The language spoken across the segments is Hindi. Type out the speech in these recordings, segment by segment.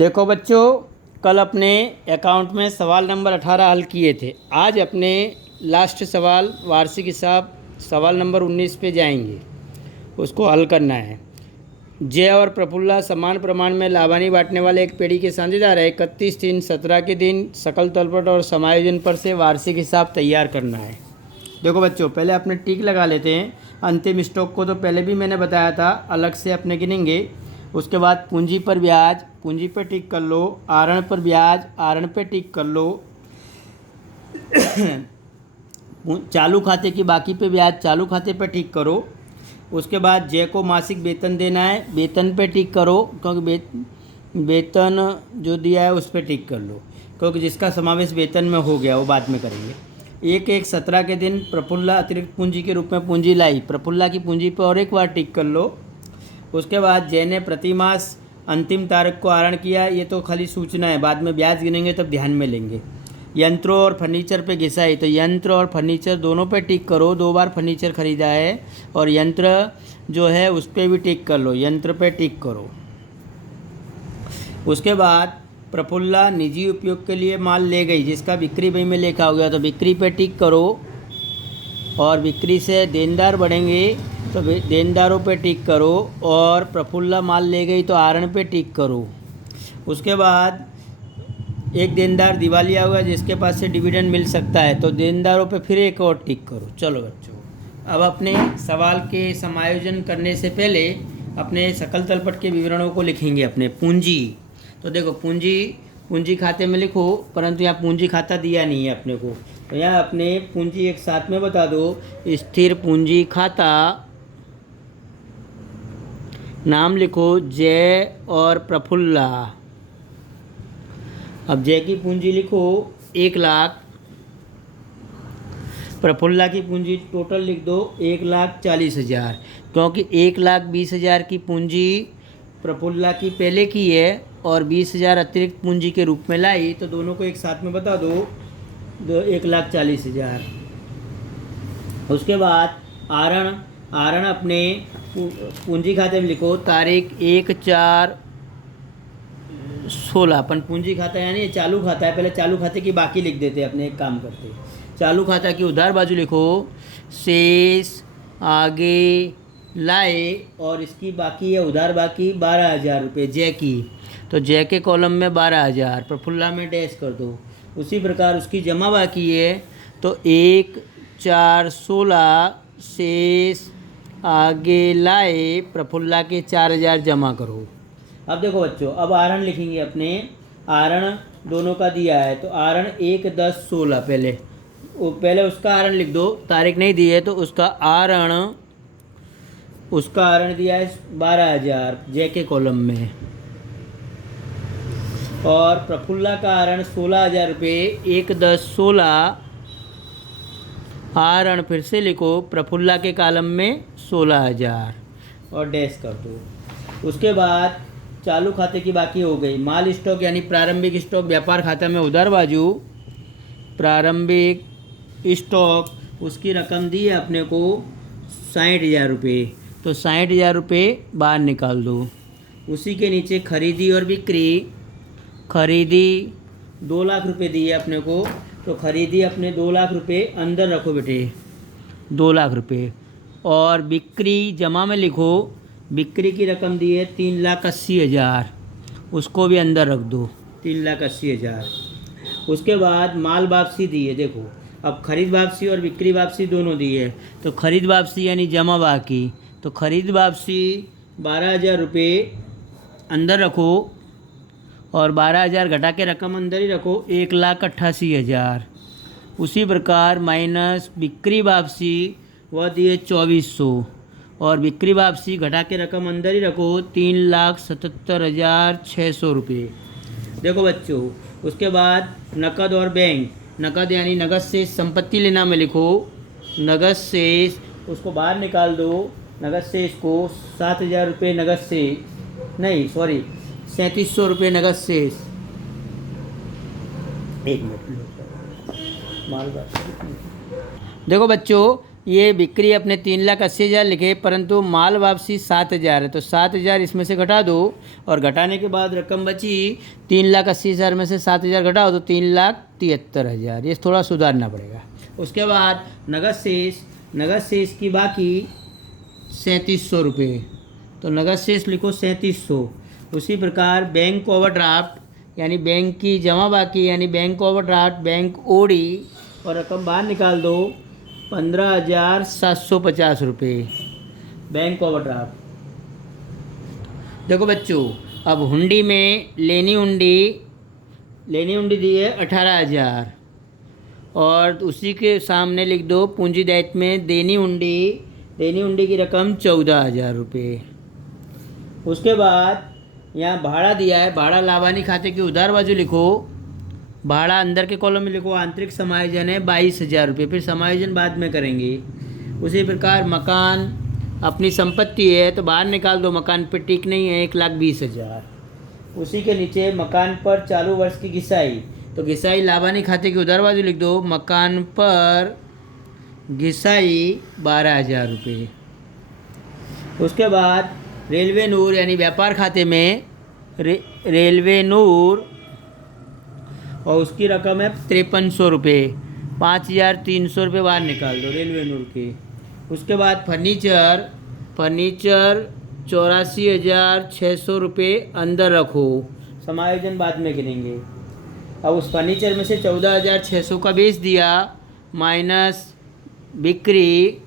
देखो बच्चों, कल अपने अकाउंट में सवाल नंबर 18 हल किए थे। आज अपने लास्ट सवाल वार्षिक हिसाब सवाल नंबर 19 पे जाएंगे, उसको हल करना है। जय और प्रफुल्ला समान प्रमाण में लाभानी बांटने वाले एक पेड़ी के साझेदार है। 31/3/17 के दिन सकल तलपट और समायोजन पर से वार्षिक हिसाब तैयार करना है। देखो बच्चों, पहले अपने टिक लगा लेते हैं। अंतिम स्टॉक को तो पहले भी मैंने बताया था, अलग से अपने गिनेंगे। उसके बाद पूंजी पर ब्याज, पूंजी पर टिक कर लो। आहरण पर ब्याज, आहरण पर टिक कर लो। चालू खाते की बाकी पे ब्याज, चालू खाते पर टिक करो। उसके बाद जय को मासिक वेतन देना है, वेतन पे टिक करो, क्योंकि वेतन जो दिया है उस पर टिक कर लो, क्योंकि जिसका समावेश वेतन में हो गया वो बाद में करेंगे। 1/1/17 के दिन प्रफुल्ला अतिरिक्त पूंजी के रूप में पूंजी लाई, प्रफुल्ला की पूंजी पर और एक बार टिक कर लो। उसके बाद जय ने प्रतिमास अंतिम तारीख को आहरण किया, ये तो खाली सूचना है, बाद में ब्याज गिनेंगे तब ध्यान में लेंगे। यंत्रों और फर्नीचर पे घिसाई, तो यंत्र और फर्नीचर दोनों पे टिक करो, 2 बार फर्नीचर खरीदा है। और यंत्र जो है उस पर भी टिक कर लो, यंत्र पे टिक करो। उसके बाद प्रफुल्ला निजी उपयोग के लिए माल ले गई, जिसका बिक्री बही में लेखा हो गया, तो बिक्री पे टिक करो। और बिक्री से देनदार बढ़ेंगे तो देनदारों पे टिक करो। और प्रफुल्ला माल ले गई तो आहरण पे टिक करो। उसके बाद एक देनदार दिवालिया हुआ जिसके पास से डिविडेंड मिल सकता है, तो देनदारों पे फिर एक और टिक करो। चलो बच्चों, अब अपने सवाल के समायोजन करने से पहले अपने सकल तलपट के विवरणों को लिखेंगे। अपने पूंजी, तो देखो पूंजी खाते में लिखो, परंतु यहाँ पूंजी खाता दिया नहीं है अपने को, तो यहाँ अपने पूंजी एक साथ में बता दो। स्थिर पूंजी खाता, नाम लिखो जय और प्रफुल्ला। अब जय की पूंजी लिखो 1 लाख, प्रफुल्ला की पूंजी टोटल लिख दो 1,40,000, क्योंकि 1,20,000 की पूंजी प्रफुल्ला की पहले की है और 20,000 अतिरिक्त पूंजी के रूप में लाई, तो दोनों को एक साथ में बता दो 1,40,000। उसके बाद आहरण अपने पूंजी खाते में लिखो, तारीख 1/4/16। अपन पूंजी खाता यानी चालू खाता है, पहले चालू खाते की बाकी लिख देते हैं। अपने एक काम करते हैं, चालू खाता की उधार बाजू लिखो शेष आगे लाए, और इसकी बाकी है उधार बाकी 12,000 रुपये जय की, तो जय के कॉलम में 12,000, प्रफुल्ला में डैश कर दो। उसी प्रकार उसकी जमा बाकी है, तो 1/4/16 शेष आगे लाए, प्रफुल्ला के 4,000 जमा करो। अब देखो बच्चों, अब आहरण लिखेंगे अपने। आहरण दोनों का दिया है, तो आहरण 1/10/16 पहले उसका आहरण लिख दो, तारीख नहीं दी है तो उसका आहरण दिया है 12,000 जय के कॉलम में। और प्रफुल्ला का आहरण 16,000 रुपये, 1/10/16 आहरण फिर से लिखो प्रफुल्ला के कॉलम में 16,000 और डैश कर दो। उसके बाद चालू खाते की बाकी हो गई। माल स्टॉक यानी प्रारंभिक स्टॉक व्यापार खाता में उधार बाजू, प्रारंभिक स्टॉक, उसकी रकम दी है अपने को 60,000 रुपये, तो 60,000 रुपये बाहर निकाल दो। उसी के नीचे खरीदी और बिक्री, खरीदी 2 लाख रुपये दी है अपने को, तो खरीदी अपने 2 लाख रुपये अंदर रखो बेटे, 2 लाख रुपये। और बिक्री जमा में लिखो, बिक्री की रकम दी है 3,80,000, उसको भी अंदर रख दो 3,80,000। उसके बाद माल वापसी दी है, देखो अब खरीद वापसी और बिक्री वापसी दोनों दी है, तो खरीद वापसी यानी जमा बाकी, तो खरीद वापसी 12,000 रुपये अंदर रखो, और 12,000 घटा के रकम अंदर ही रखो 1,88,000। उसी प्रकार माइनस बिक्री वापसी, वह दी है 2,400, और बिक्री वापसी घटा के रकम अंदर ही रखो 3,77,600 रुपये। देखो बच्चों, उसके बाद नकद और बैंक, नकद यानी नगद शेष संपत्ति लेना में लिखो, नगद शेष उसको बाहर निकाल दो। नगद शेष को 7,000 रुपये नगद शेष, नहीं सॉरी 3,700 रुपये नगद शेष। एक मिनट, देखो बच्चों, ये बिक्री अपने 3,80,000 लिखे, परंतु माल वापसी 7,000 है, तो 7,000 इसमें से घटा दो और घटाने के बाद रकम बची 3,80,000 में से 7,000 घटाओ तो 3,73,000। ये थोड़ा सुधारना पड़ेगा। उसके बाद नगद शेष की बाकी 3,700 रुपये, तो नगद शेष लिखो 3,700। उसी प्रकार बैंक ओवरड्राफ्ट यानी बैंक की जमा बाकी यानी बैंक ओवरड्राफ्ट बैंक ओडी और रकम बाहर निकाल दो 15,750 रुपये बैंक ओवरड्राफ्ट। देखो बच्चों, अब हुंडी में लेनी हुंडी दी है 18,000 और उसी के सामने लिख दो पूंजी दायित्व में देनी हुंडी की रकम 14,000 रुपये। उसके बाद यहाँ भाड़ा दिया है, भाड़ा लाभानी खाते की उधार बाजू लिखो, भाड़ा अंदर के कॉलम में लिखो, आंतरिक समायोजन है 22,000 रुपये, फिर समायोजन बाद में करेंगे। उसी प्रकार मकान अपनी संपत्ति है तो बाहर निकाल दो, मकान पर टिक नहीं है 1,20,000। उसी के नीचे मकान पर चालू वर्ष की घिसाई, तो घिसाई लाभानी खाते की उधार बाजू लिख दो, मकान पर घिसाई 12,000 रुपये। उसके बाद रेलवे नूर यानी व्यापार खाते में रेलवे नूर और उसकी रकम है 5300 रुपये, 5,300 रुपये बाहर निकाल दो रेलवे नूर के। उसके बाद फर्नीचर 84,600 रुपये अंदर रखो, समायोजन बाद में गिनेंगे। अब उस फर्नीचर में से 14,600 का बेच दिया माइनस बिक्री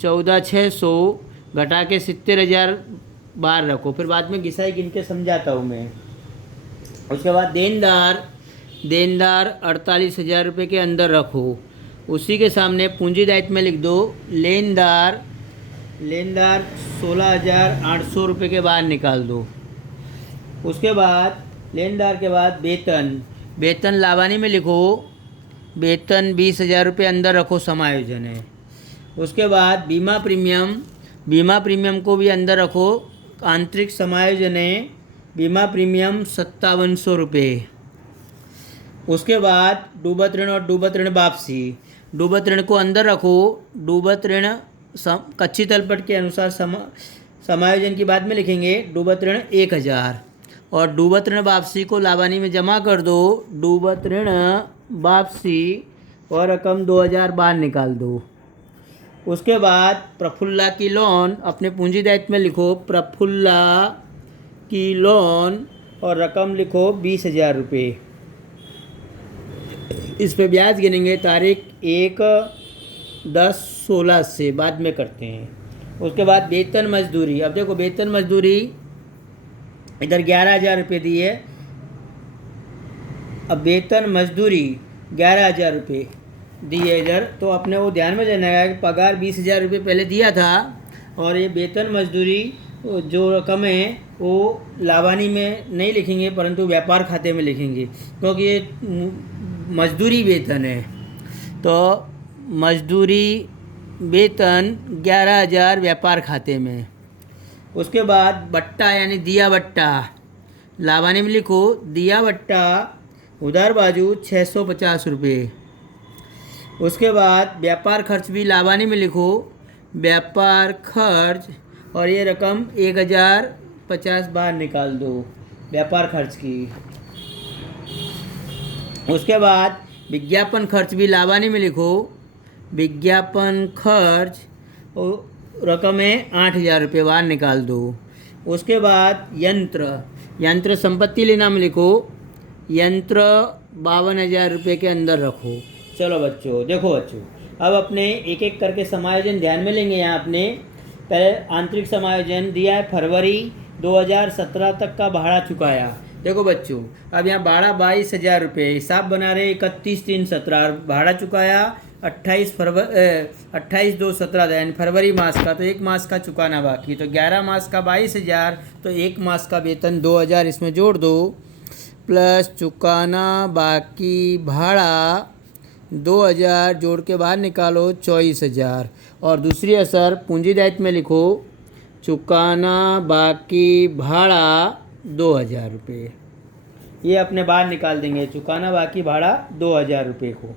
14,600 घटा के 70,000 बाहर रखो, फिर बाद में घिसाई गिन के समझाता हूँ मैं। उसके बाद देनदार 48,000 रुपये के अंदर रखो, उसी के सामने पूंजी दायित्व में लिख दो लेनदार 16,800 रुपये के बाहर निकाल दो। उसके बाद लेनदार के बाद वेतन लाभानी में लिखो, वेतन 20,000 रुपये अंदर रखो, समायोजन है। उसके बाद बीमा प्रीमियम को भी अंदर रखो, आंतरिक समायोजन है, बीमा प्रीमियम 5,700 रुपये। उसके बाद डूबत ऋण और डूबत ऋण वापसी, डूबत ऋण को अंदर रखो, डूबत ऋण कच्ची तलपट के अनुसार समायोजन की बाद में लिखेंगे, डूबत ऋण 1,000 और डूबत ऋण वापसी को लाभानी में जमा कर दो, डूबत ऋण वापसी और रकम 2,000 बाहर निकाल दो। उसके बाद प्रफुल्ला की लोन अपने पूंजी दायित्व में लिखो, प्रफुल्ला की लोन और रकम लिखो 20,000 रुपये। इस पे ब्याज गिनेंगे तारीख 1/10/16 से बाद में करते हैं। उसके बाद वेतन मजदूरी, अब देखो वेतन मजदूरी इधर 11,000 रुपये दी है, अब वेतन मजदूरी 11,000 रुपये दी है इधर, तो अपने वो ध्यान में लेना है कि पगार 20,000 रुपये पहले दिया था और ये वेतन मजदूरी जो रकम है वो लाभानी में नहीं लिखेंगे परंतु व्यापार खाते में लिखेंगे, क्योंकि ये मजदूरी वेतन है। तो मजदूरी वेतन 11,000 व्यापार खाते में। उसके बाद बट्टा यानी दिया बट्टा, लाभानी में लिखो दिया बट्टा उधार बाजू 650 रुपये। उसके बाद व्यापार खर्च भी लाभानी में लिखो, व्यापार खर्च और ये रकम 1,050 बाहर निकाल दो व्यापार खर्च की। उसके बाद विज्ञापन खर्च भी लाभानी में लिखो, विज्ञापन खर्च रकम है 8,000 रुपये बाहर निकाल दो। उसके बाद यंत्र संपत्ति लेना में लिखो, यंत्र 52,000 रुपये के अंदर रखो। चलो बच्चों, देखो बच्चों, अब अपने एक एक करके समायोजन ध्यान में लेंगे। यहाँ अपने पहले आंतरिक समायोजन दिया है, फरवरी 2017 तक का भाड़ा चुकाया। देखो बच्चों, अब यहाँ भाड़ा 22,000 रुपये, हिसाब बना रहे 31/3/17, भाड़ा चुकाया 28/2/17 यानी फरवरी मास का, तो एक मास का चुकाना बाकी, तो 11 मास का 22,000, तो एक मास का वेतन 2,000 इसमें जोड़ दो, प्लस चुकाना बाकी भाड़ा 2,000 जोड़ के बाहर निकालो 24,000 और दूसरी असर पूंजी दायित्व में लिखो, चुकाना बाकी भाड़ा 2,000 रुपये। ये अपने बाहर निकाल देंगे, चुकाना बाकी भाड़ा 2,000 रुपये को।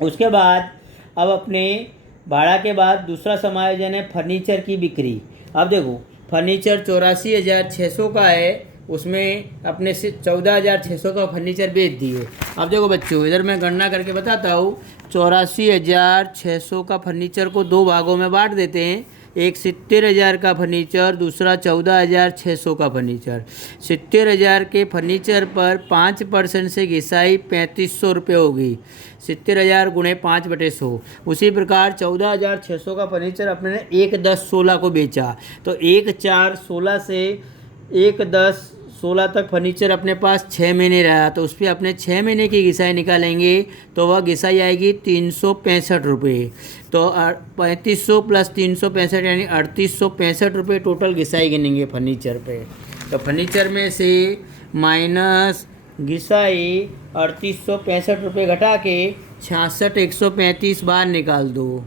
उसके बाद अब अपने भाड़ा के बाद दूसरा समायोजन है फर्नीचर की बिक्री। अब देखो फर्नीचर 84,600 का है, उसमें अपने से 14,600 का फर्नीचर बेच दिए। अब देखो बच्चों इधर मैं गणना करके बताता हूँ। 84,600 का फर्नीचर को दो भागों में बांट देते हैं, एक 70,000 का फर्नीचर, दूसरा 14,600 का फर्नीचर। 70,000 के फर्नीचर पर 5% से घिसाई 3500 रुपये होगी। 70,000 गुणे 5/100। उसी प्रकार 14,600 का फर्नीचर अपने ने 1/10/16 को बेचा, तो 1/4/16 से 1/10/16 तक फर्नीचर अपने पास 6 महीने रहा, तो उस पर अपने 6 महीने की घिसाई निकालेंगे तो वह घिसाई आएगी 365 रुपये। तो 3500 प्लस 365 यानी 3865 रुपये टोटल घिसाई गिनेंगे फर्नीचर पे। तो फर्नीचर में से माइनस घिसाई 3865 रुपये घटा के 66,135 बाहर निकाल दो।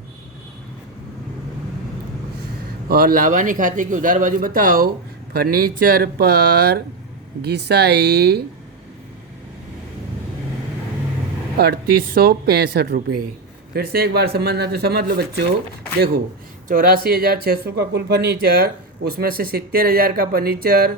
और लाभानी खाते की उधार बाजू बताओ। फर्नीचर पर घिसाई 3865 रुपये। फिर से एक बार समझना तो समझ लो बच्चों। देखो 84,600 का कुल फर्नीचर, उसमें से 70,000 का फर्नीचर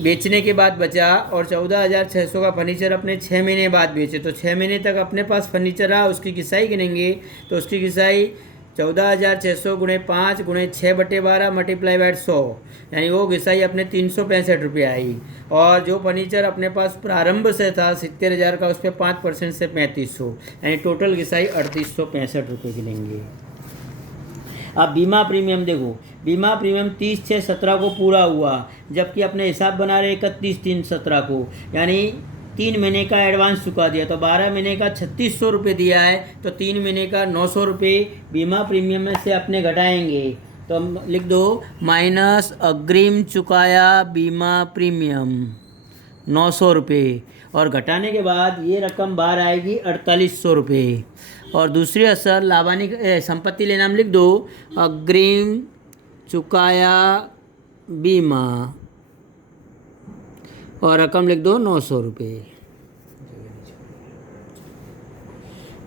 बेचने के बाद बचा और 14,600 का फर्नीचर अपने 6 महीने बाद बेचे, तो 6 महीने तक अपने पास फर्नीचर रहा, उसकी घिसाई गिनेंगे। तो उसकी घिसाई 14,600 गुणे 5 गुणे 6/12 मल्टीप्लाई बाय 100, यानी वो घिसाई अपने 365 रुपये आई। और जो फर्नीचर अपने पास प्रारंभ से था 70,000 का, उस पर 5% से 3500, यानी टोटल घिसाई 3865 रुपये गिनेंगे। अब बीमा प्रीमियम देखो, बीमा प्रीमियम 30/6/17 को पूरा हुआ, जबकि अपने हिसाब बना रहे 31/3/17 को, यानी 3 महीने का एडवांस चुका दिया, तो 12 महीने का 3600 रुपये दिया है, तो 3 महीने का 900 रुपये बीमा प्रीमियम में से अपने घटाएंगे। तो हम लिख दो माइनस अग्रिम चुकाया बीमा प्रीमियम 900 रुपये, और घटाने के बाद ये रकम बाहर आएगी 4800 रुपये। और दूसरी असर लाभानी संपत्ति लेना हम लिख दो अग्रिम चुकाया बीमा, और रकम लिख दो 900 रुपये।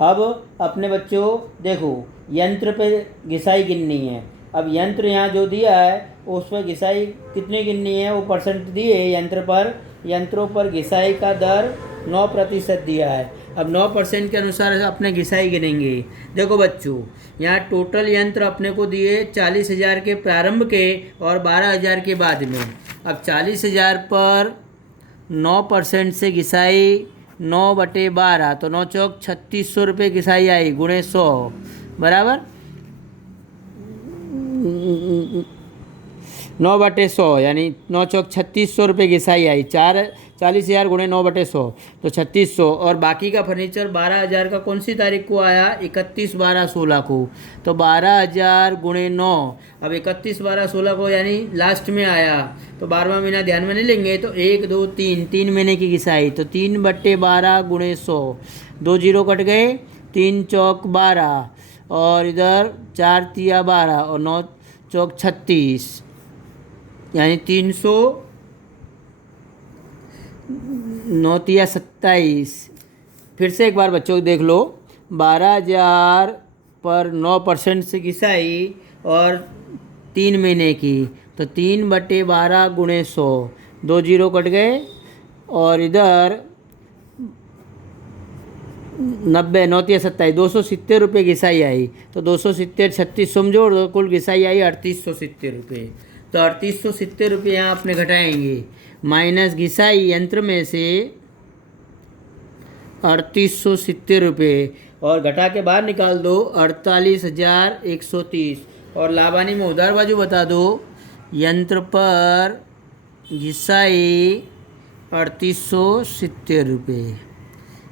अब अपने बच्चों देखो यंत्र पे घिसाई गिननी है। अब यंत्र यहाँ जो दिया है उस पर घिसाई कितनी गिननी है, वो परसेंट दिए यंत्र पर, यंत्रों पर घिसाई का दर 9% दिया है। अब 9% के अनुसार अपने घिसाई गिनेंगे। देखो बच्चों यहाँ टोटल यंत्र अपने को दिए 40,000 के प्रारंभ के और 12,000 के बाद में। अब 40,000 पर 9% से घिसाई 9/12, तो 9 चौक 3600 रुपये घिसाई आई गुणे 100 बराबर 9/100, यानी 9 चौक 3600 रुपये घिसाई आई। 40,000 गुणे 9/100 तो 3600। और बाकी का फर्नीचर 12,000 का कौन सी तारीख को आया, 31/12/16 को, तो 12,000 गुणे 9। अब 31/12/16 को यानी लास्ट में आया, तो 12वां महीना ध्यान में नहीं लेंगे, तो 1 2 3 महीने की घिसाई, तो 3/12 गुणे 100, 2 जीरो कट गए, 3 चौक 12 और इधर 4 तिया 12 और 9 चौक 36, यानी 300, 9 तिया 27। फिर से एक बार बच्चों देख लो, 12,000 पर 9% से घिसाई और 3 महीने की, तो 3/12 गुणे 100, 2 जीरो कट गए और इधर 90, 9 तिया 27, 270 रुपये घिसाई आई, तो 270 3600 में जोड़ दो, कुल घिसाई आई 3870 रुपये। तो 3870 रुपये यहाँ अपने घटाएंगे, माइनस घिसाई यंत्र में से 3870 रुपये, और घटा के बाहर निकाल दो 48,130। और लाभानी में उधार बाजू बता दो, यंत्र पर घिसाई 3870 रुपये।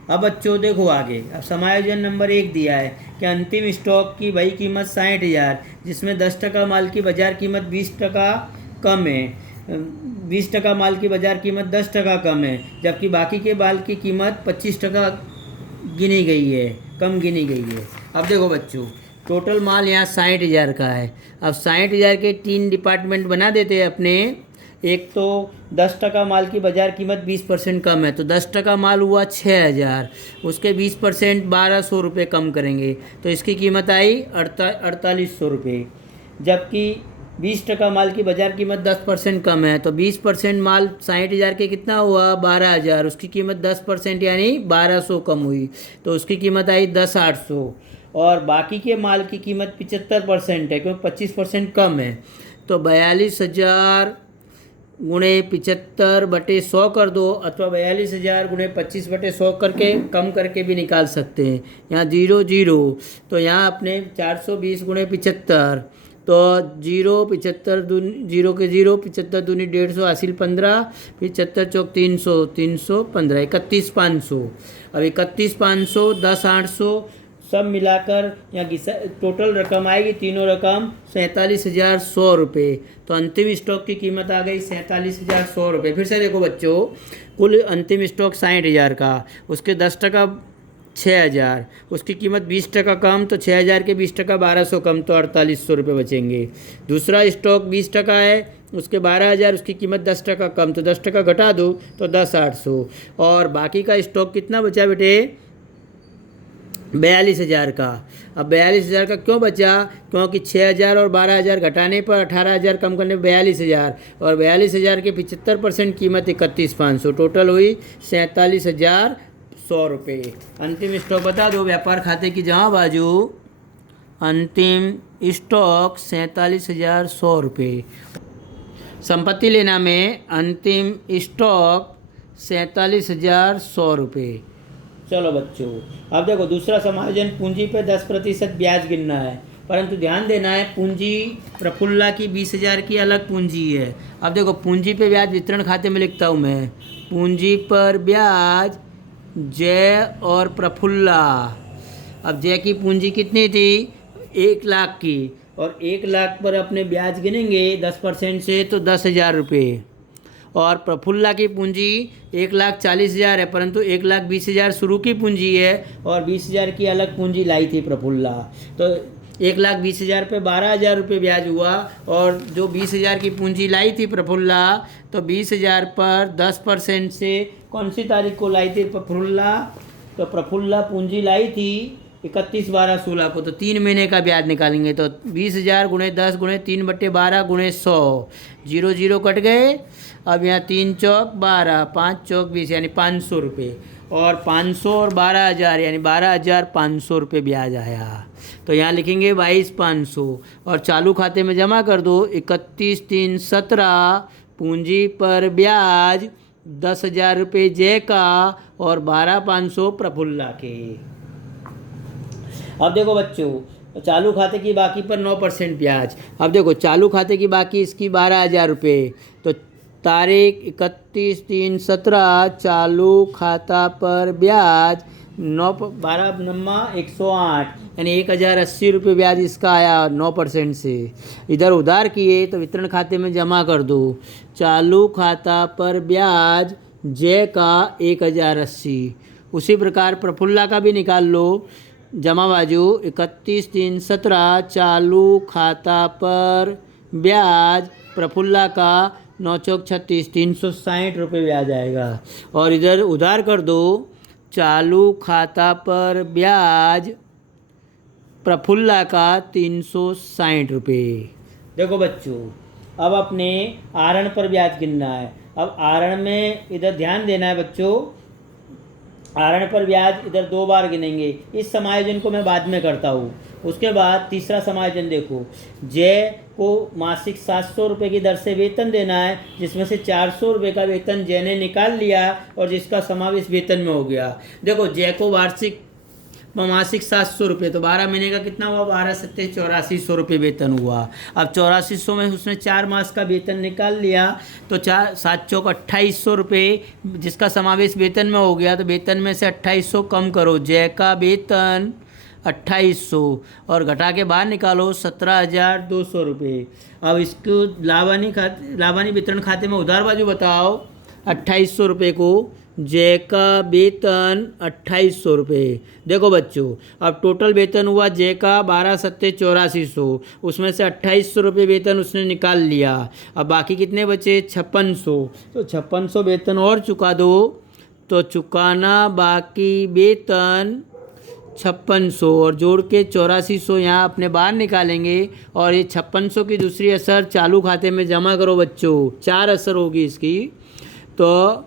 अब बच्चों देखो आगे, अब समायोजन नंबर 1 दिया है कि अंतिम स्टॉक की वही कीमत 60,000, जिसमें 10% माल की बाजार कीमत 20% कम है, 20% माल की बाजार कीमत 10% कम है, जबकि बाकी के माल की कीमत 25% गिनी गई है, कम गिनी गई है। अब देखो बच्चों टोटल माल यहाँ 60,000 का है। अब 60,000 के 3 डिपार्टमेंट बना देते हैं अपने, एक तो 10% माल की बाज़ार कीमत 20% कम है, तो 10% माल हुआ 6,000, उसके 20% 1,200 रुपये कम करेंगे तो इसकी कीमत आई 4,800 रुपये। जबकि 20% माल की बाज़ार कीमत 10% कम है, तो 20% माल 60,000 के कितना हुआ 12,000, उसकी कीमत 10% यानी 1,200 कम हुई, तो उसकी कीमत आई 10,800। और बाकी के माल की कीमत 75% है क्योंकि 25% कम है, तो 42,000 गुणे 75/100 कर दो, अथवा 42,000 गुणे 25/100 करके कम करके भी निकाल सकते हैं। यहाँ 0 0, तो यहाँ अपने 420 गुणे 75, तो 0 75 दूनी 0 के 0, 75 दूनी 150 हासिल 15, 75 चौक 300, 315, 31,500। अब 31,500 10,800 सब मिलाकर यहाँ टोटल रकम आएगी, तीनों रकम 47,100 रुपये। तो अंतिम स्टॉक की कीमत आ गई 47,100 रुपये। फिर से देखो बच्चों, कुल अंतिम स्टॉक 60,000 का, उसके 10% 6,000, उसकी कीमत 20% कम, तो 6,000 के 20% 1,200 कम, तो 4,800 रुपये बचेंगे। दूसरा स्टॉक 20% है, उसके 12,000, उसकी कीमत 10% कम, तो 10% घटा दो तो 10,800। और बाकी का स्टॉक कितना बचा बेटे 42,000 का। अब 42,000 का क्यों बचा, क्योंकि 6,000 और 12,000 घटाने पर 18,000 कम करने पर 42,000, और 42,000 के 75% कीमत 31,500, टोटल हुई 47,100 रुपये। अंतिम स्टॉक बता दो व्यापार खाते की जमा बाजू, अंतिम स्टॉक 47,100 रुपये। संपत्ति लेना में अंतिम स्टॉक 47,100 रुपये। चलो बच्चों, अब देखो दूसरा समायोजन, पूंजी पे 10% ब्याज गिनना है, परंतु ध्यान देना है पूंजी प्रफुल्ला की 20,000 की अलग पूंजी है। अब देखो पूंजी पे ब्याज वितरण खाते में लिखता हूँ मैं, पूंजी पर ब्याज जय और प्रफुल्ला। अब जय की पूंजी कितनी थी 1 लाख की, और 1 लाख पर अपने ब्याज गिनेंगे 10% से तो 10,000 रुपये। और प्रफुल्ला की पूंजी 1,40,000 है, परंतु 1,20,000 शुरू की पूंजी है और 20,000 की अलग पूंजी लाई थी प्रफुल्ला, तो 1,20,000 पे 12,000 रुपये ब्याज हुआ। और जो 20,000 की पूंजी लाई थी प्रफुल्ला, तो 20,000 पर 10% से कौन सी तारीख को लाई थी प्रफुल्ला, तो प्रफुल्ला पूंजी लाई थी 31/12/16 को, तो 3 महीने का ब्याज निकालेंगे, तो 20,000 गुणे 10 गुणे 3/12 गुणे 100, 0 0 कट गए। अब यहाँ 3 चौक 12, 5 चौक 20, यानी 500 रुपये, और 500 और 12,000 यानी 12,500 रुपये ब्याज आया। तो यहाँ लिखेंगे 22,500, और चालू खाते में जमा कर दो 31/3/17, पूंजी पर ब्याज 10,000 रुपये जय का और 12,500 प्रफुल्ला के। अब देखो बच्चों, चालू खाते की बाकी पर 9% ब्याज। अब देखो चालू खाते की बाकी इसकी 12,000 रुपये, तो तारीख 31/3/17, चालू खाता पर ब्याज 9/12 यानी 1,080 रुपये ब्याज इसका आया 9% से। इधर उधार किए तो वितरण खाते में जमा कर दो, चालू खाता पर ब्याज जय का 1,080। उसी प्रकार प्रफुल्ला का भी निकाल लो, जमा बाजू 31/3/17, चालू खाता पर ब्याज प्रफुल्ला का 9 चौक 36, 360 रुपये ब्याज आएगा। और इधर उधार कर दो, चालू खाता पर ब्याज प्रफुल्ला का 360 रुपये। देखो बच्चों, अब अपने आहरण पर ब्याज गिनना है। अब आहरण में इधर ध्यान देना है बच्चों, आहरण पर ब्याज इधर 2 बार गिनेंगे। इस समायोजन को मैं बाद में करता हूँ। उसके बाद तीसरा समायोजन देखो, जय को मासिक 700 रुपये की दर से वेतन देना है, जिसमें से 400 रुपये का वेतन जय ने निकाल लिया और जिसका समावेश वेतन में हो गया। देखो जय को मासिक 700 रुपये, तो 12 महीने का कितना हुआ 12 7 8400 रुपये वेतन हुआ। अब 8400 में उसने 4 मास का वेतन निकाल लिया, तो 7 चौक 2800 रुपये जिसका समावेश वेतन में हो गया, तो वेतन में से 2800 कम करो, जय का वेतन 2800 और घटा के बाहर निकालो 17,200 रुपये। अब इसको लाभानी वितरण खाते में उधार बाजू बताओ, 2800 रुपये को जय का वेतन 2800 रुपये। देखो बच्चों, अब टोटल वेतन हुआ जय का 12/7/8400, उसमें से 2800 रुपये वेतन उसने निकाल लिया। अब बाकी कितने बचे? 5600। तो 5600 वेतन और चुका दो, तो चुकाना बाकी वेतन 5600 और जोड़ के 8400 यहाँ अपने बाहर निकालेंगे। और ये 5600 की दूसरी असर चालू खाते में जमा करो बच्चों, 4 असर होगी इसकी। तो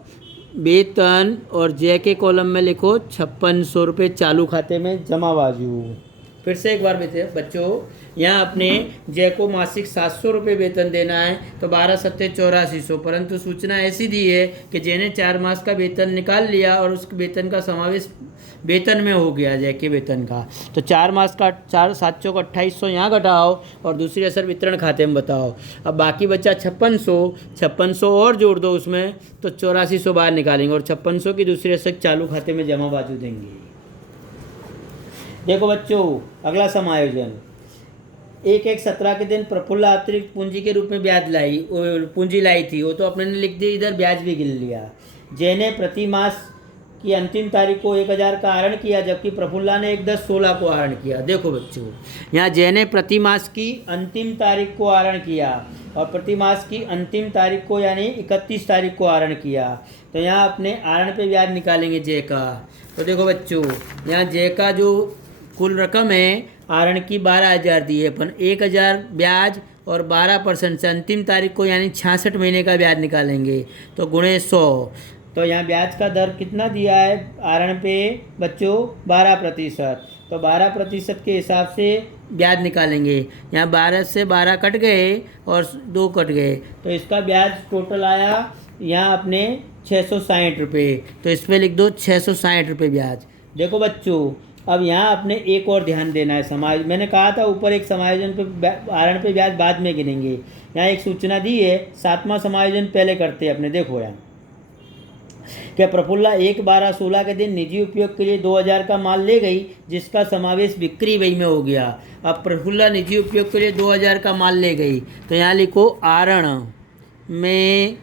वेतन और जय के कॉलम में लिखो 5600 रुपये चालू खाते में जमा बाजू। फिर से एक बार बच्चों, यहाँ अपने जय को मासिक 700 रुपये वेतन देना है, तो 12/7/8400, परंतु सूचना ऐसी दी है कि जय ने 4 मास का वेतन निकाल लिया और उस वेतन का समावेश वेतन में हो गया जय के वेतन का। तो 4 मास का 4/7 को 2800 यहाँ घटाओ और दूसरी असर वितरण खाते में बताओ। अब बाकी बचा 5600 और जोड़ दो उसमें, तो 8400 बाहर निकालेंगे और 5600 की दूसरी असर चालू खाते में जमा बाजू देंगे। देखो बच्चों, अगला समायोजन। 1/1/17 के दिन प्रफुल्ला अतिरिक्त पूंजी के रूप में पूंजी लाई थी, वो तो अपने ने लिख दी, इधर ब्याज भी गिन लिया। जय ने प्रति मास की अंतिम तारीख को 1000 का आहरण किया, जबकि प्रफुल्ला ने 1/10/16 को आहरण किया। देखो बच्चों, यहाँ जय ने प्रति मास की अंतिम तारीख को आहरण किया और प्रति मास की अंतिम तारीख को यानी 31 तारीख को आहरण किया। तो यहाँ अपने आहरण पे ब्याज निकालेंगे जय का। तो देखो बच्चों, यहाँ जय का जो कुल रकम है आहरण की 12,000 दी है, अपन 1000 ब्याज और 12% से अंतिम तारीख को यानी 66 महीने का ब्याज निकालेंगे, तो गुणे 100। तो यहाँ ब्याज का दर कितना दिया है आहरण पे बच्चों? 12%। तो 12% के हिसाब से ब्याज निकालेंगे। यहाँ 12 से 12 कट गए और 2 कट गए, तो इसका ब्याज टोटल आया यहाँ अपने 660 रुपये। तो इस पर लिख दो 660 रुपये ब्याज। देखो बच्चों, अब यहाँ अपने एक और ध्यान देना है। मैंने कहा था ऊपर एक समायोजन पे आहरण पे ब्याज बाद में गिनेंगे। यहाँ एक सूचना दी है, 7वां समायोजन पहले करते हैं अपने। देखो यहाँ क्या प्रफुल्ला 1/12/16 के दिन निजी उपयोग के लिए 2000 का माल ले गई, जिसका समावेश बिक्री बही में हो गया। अब प्रफुल्ला निजी उपयोग के लिए 2000 का माल ले गई, तो यहाँ लिखो आहरण में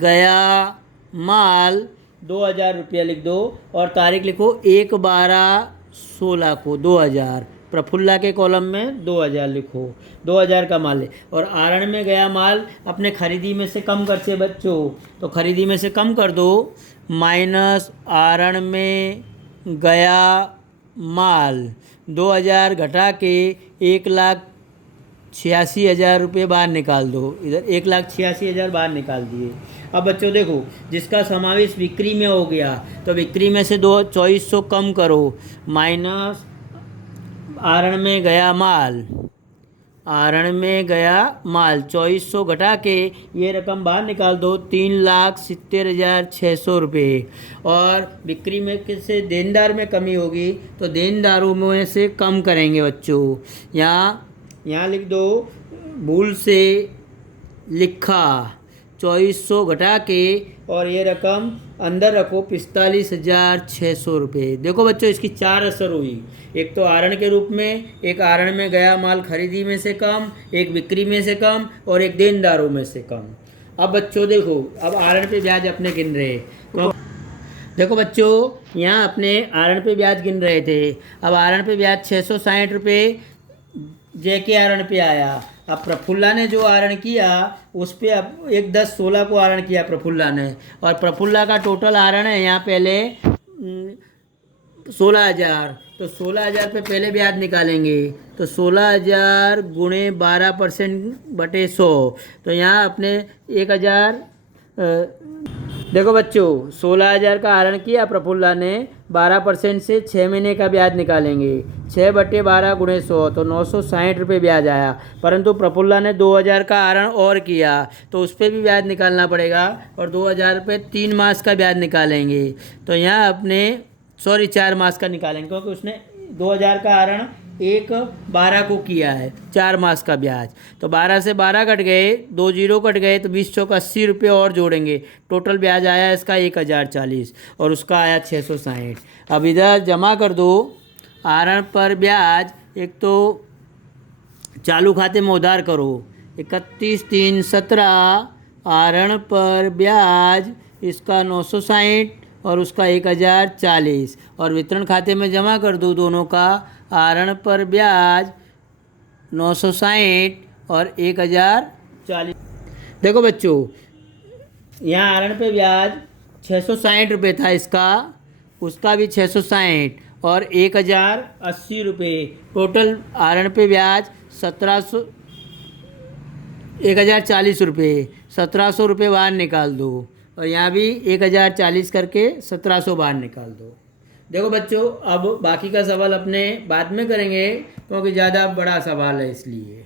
गया माल 2000 रुपया लिख दो और तारीख लिखो 1/12/16 को 2000। प्रफुल्ला के कॉलम में 2000 लिखो, 2000 का माल है। और आहरण में गया माल अपने खरीदी में से कम करते बच्चों, तो खरीदी में से कम कर दो, माइनस आहरण में गया माल 2000 घटा के 1,86,000 रुपये बाहर निकाल दो। इधर 1,86,000 बाहर निकाल दिए। अब बच्चों देखो, जिसका समावेश बिक्री में हो गया, तो बिक्री में से 2400 कम करो, माइनस आहरण में गया माल, आहरण में गया माल 2400 घटा के ये रकम बाहर निकाल दो, 3,70,600 रुपये। और बिक्री में से देनदार में कमी होगी, तो देनदारों में से कम करेंगे बच्चों। यहाँ लिख दो, भूल से लिखा 2400 घटा के और ये रकम अंदर रखो 45,600 रुपये। देखो बच्चों, इसकी 4 असर हुई। एक तो आहरण के रूप में, एक आहरण में गया माल खरीदी में से कम, एक बिक्री में से कम और एक देनदारों में से कम। अब बच्चों देखो, अब आहरण पे ब्याज अपने गिन रहे, तो देखो बच्चों, यहाँ अपने आहरण पे ब्याज गिन रहे थे। अब आहरण पे ब्याज 660 रुपये जय के आहरण पे आया। अब प्रफुल्ला ने जो आहरण किया उस पर अब 1/10/16 को आहरण किया प्रफुल्ला ने, और प्रफुल्ला का टोटल आहरण है यहाँ पहले 16,000। तो 16,000 पे पहले ब्याज निकालेंगे, तो 16,000 गुणे 12% बटे 100। तो यहाँ अपने 1000 देखो बच्चों, 16,000 का आहरण किया प्रफुल्ला ने, 12% से 6 महीने का ब्याज निकालेंगे, 6/12 गुणे 100, तो 960 रुपये ब्याज आया। परंतु प्रफुल्ला ने 2000 का आहरण और किया, तो उस पर भी ब्याज निकालना पड़ेगा और 2000 रुपये 3 मास का ब्याज निकालेंगे। तो यहाँ अपने 4 मास का निकालेंगे, क्योंकि उसने 2000 का आहरण 1/12 को किया है, 4 मास का ब्याज। तो 12 से 12 कट गए, 2 जीरो कट गए, तो 20 चौक 80 रुपये और जोड़ेंगे। टोटल ब्याज आया इसका 1040 और उसका आया 660। अब इधर जमा कर दो आहरण पर ब्याज। एक तो चालू खाते में उधार करो, 31/3/17 आहरण पर ब्याज इसका 960 और उसका 1040 और वितरण खाते में जमा कर दूँ दोनों का। आहरण पर ब्याज 960 और 1040। देखो बच्चों, यहाँ आहरण पे ब्याज 660 रुपये था इसका, उसका भी 660 और 1080 रुपये। टोटल आहरण पे ब्याज 1040 रुपये। 1700 रुपये बाहर निकाल दो और यहाँ भी 1040 करके 1700 बाहर निकाल दो। देखो बच्चों, अब बाकी का सवाल अपने बाद में करेंगे क्योंकि ज़्यादा बड़ा सवाल है इसलिए।